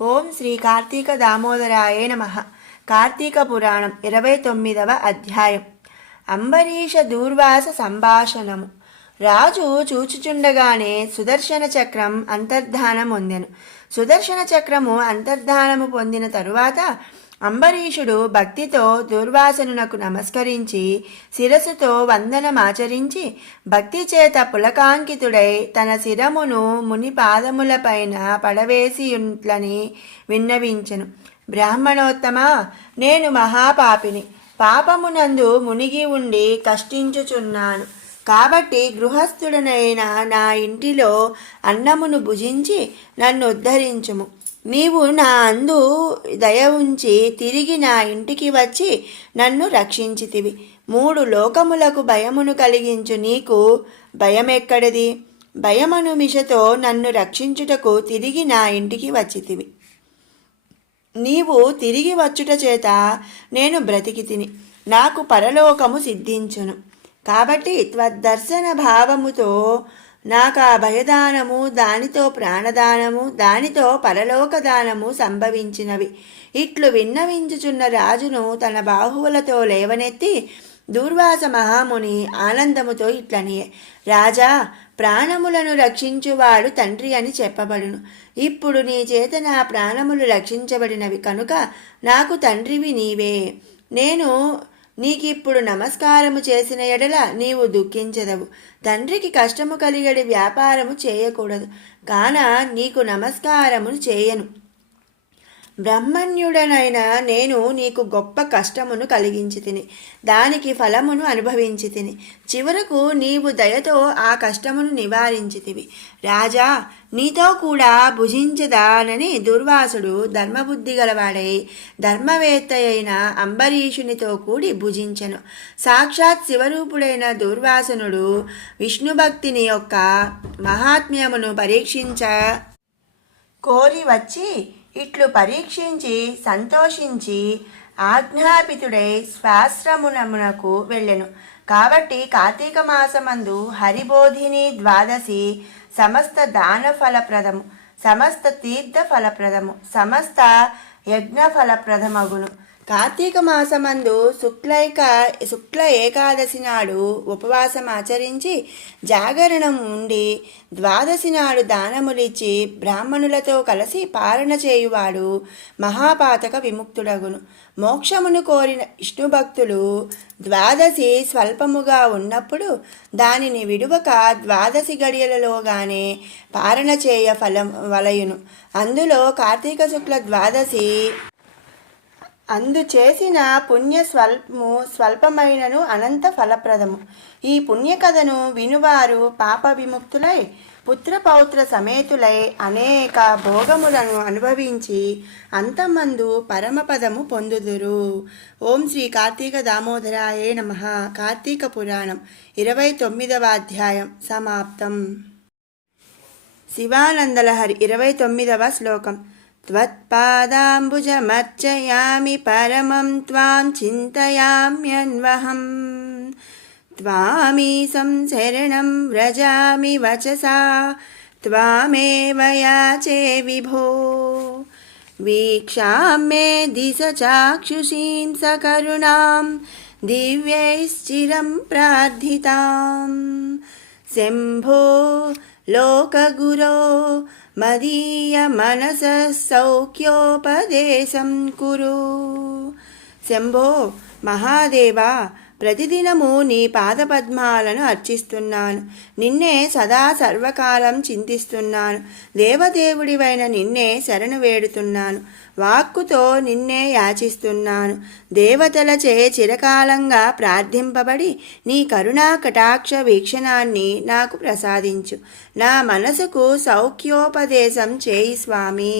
ఓం శ్రీ కార్తీక దామోదరాయ నమః. కార్తీక పురాణం 29వ అధ్యాయం. అంబరీష దూర్వాస సంభాషణము. రాజు చూచుచుండగానే సుదర్శన చక్రం అంతర్ధానం పొందెను. సుదర్శన చక్రము అంతర్ధానము పొందిన తరువాత అంబరీషుడు భక్తితో దుర్వాసనునకు నమస్కరించి శిరసుతో వందనమాచరించి భక్తి చేత పులకాంకితుడై తన శిరమును ముని పాదములపైన పడవేసియుట్లని విన్నవించెను. బ్రాహ్మణోత్తమ, నేను మహాపాపిని, పాపమునందు మునిగి ఉండి కష్టించుచున్నాను. కాబట్టి గృహస్థుడనైన నా ఇంటిలో అన్నమును భుజించి నన్ను ఉద్ధరించుము. నీవు నా అందు దయ ఉంచి తిరిగి నా ఇంటికి వచ్చి నన్ను రక్షించితివి. 3 లోకములకు భయమును కలిగించు నీకు భయమెక్కడిది? భయమను మిషతో నన్ను రక్షించుటకు తిరిగి నా ఇంటికి వచ్చితివి. నీవు తిరిగి వచ్చుట చేత నేను బ్రతికి తిని నాకు పరలోకము సిద్ధించును. కాబట్టి త్వద్దర్శన భావముతో నాకు ఆ భయదానము, దానితో ప్రాణదానము, దానితో పరలోకదానము సంభవించినవి. ఇట్లు విన్నవించుచున్న రాజును తన బాహువులతో లేవనెత్తి దూర్వాస మహాముని ఆనందముతో ఇట్లనియే, రాజా, ప్రాణములను రక్షించువాడు తండ్రి అని చెప్పబడును. ఇప్పుడు నీ చేత నా ప్రాణములు రక్షించబడినవి కనుక నాకు తండ్రివి నీవే. నేను నీకిప్పుడు నమస్కారము చేసిన ఎడల నీవు దుఃఖించదవు. తండ్రికి కష్టము కలిగడి వ్యాపారము చేయకూడదు కాన నీకు నమస్కారమును చేయను. బ్రహ్మణ్యుడనైన నేను నీకు గొప్ప కష్టమును కలిగించి తిని దానికి ఫలమును అనుభవించి తిని చివరకు నీవు దయతో ఆ కష్టమును నివారించితివి. రాజా, నీతో కూడా భుజించదానని దుర్వాసుడు ధర్మబుద్ధి గలవాడై ధర్మవేత్త అయిన అంబరీషునితో కూడి భుజించెను. సాక్షాత్ శివరూపుడైన దుర్వాసనుడు విష్ణుభక్తిని యొక్క మహాత్మ్యమును పరీక్షించ కోరి వచ్చి ఇట్లు పరీక్షించి సంతోషించి ఆజ్ఞాపితుడై స్వాశ్రమునమునకు వెళ్ళెను. కాబట్టి కార్తీక మాసమందు హరిబోధిని ద్వాదశి సమస్త దాన ఫలప్రదము, సమస్త తీర్థ ఫలప్రదము, సమస్త యజ్ఞ ఫలప్రదమగును. కార్తీక మాసమందు శుక్ల ఏకాదశి నాడు ఉపవాసం ఆచరించి జాగరణం ఉండి ద్వాదశి నాడు దానములిచ్చి బ్రాహ్మణులతో కలిసి పాలన చేయువాడు మహాపాతక విముక్తుడగును. మోక్షమును కోరిన విష్ణుభక్తులు ద్వాదశి స్వల్పముగా ఉన్నప్పుడు దానిని విడువక ద్వాదశి గడియలలోగానే పాలన చేయ వలయును. అందులో కార్తీక శుక్ల ద్వాదశి అందు చేసిన పుణ్య స్వల్పమైనను అనంత ఫలప్రదము. ఈ పుణ్యకథను వినువారు పాప విముక్తులై పుత్రపౌత్ర సమేతులై అనేక భోగములను అనుభవించి అంతమందు పరమపదము పొందుదురు. ఓం శ్రీ కార్తీక దామోదరాయ నమః. కార్తీక పురాణం 29వ అధ్యాయం సమాప్తం. శివానందలహరి 29వ శ్లోకం. త్వత్పాదాంబుజమర్చయామి పరమం త్వాం చింతయామ్యన్వహం త్వామీశం శరణం వ్రజామి వచసా త్వామేవ యాచే విభో వీక్షామ్యే దిశ చాక్షుషీం సకరుణాం దివ్యైశ్చిరం ప్రార్థితాం శంభో లోకగురో మదీయ మనస సౌఖ్యోపదేశం కురు. శంభో మహాదేవా, ప్రతిదినము నీ పాదపద్మాలను అర్చిస్తున్నాను. నిన్నే సదా సర్వకాలం చింతిస్తున్నాను. దేవదేవుడివైన నిన్నే శరణు వేడుతున్నాను. వాక్కుతో నిన్నే యాచిస్తున్నాను. దేవతలచే చిరకాలంగా ప్రార్థింపబడి నీ కరుణా కటాక్ష వీక్షణాన్ని నాకు ప్రసాదించు. నా మనసుకు సౌఖ్యోపదేశం చేయి స్వామి.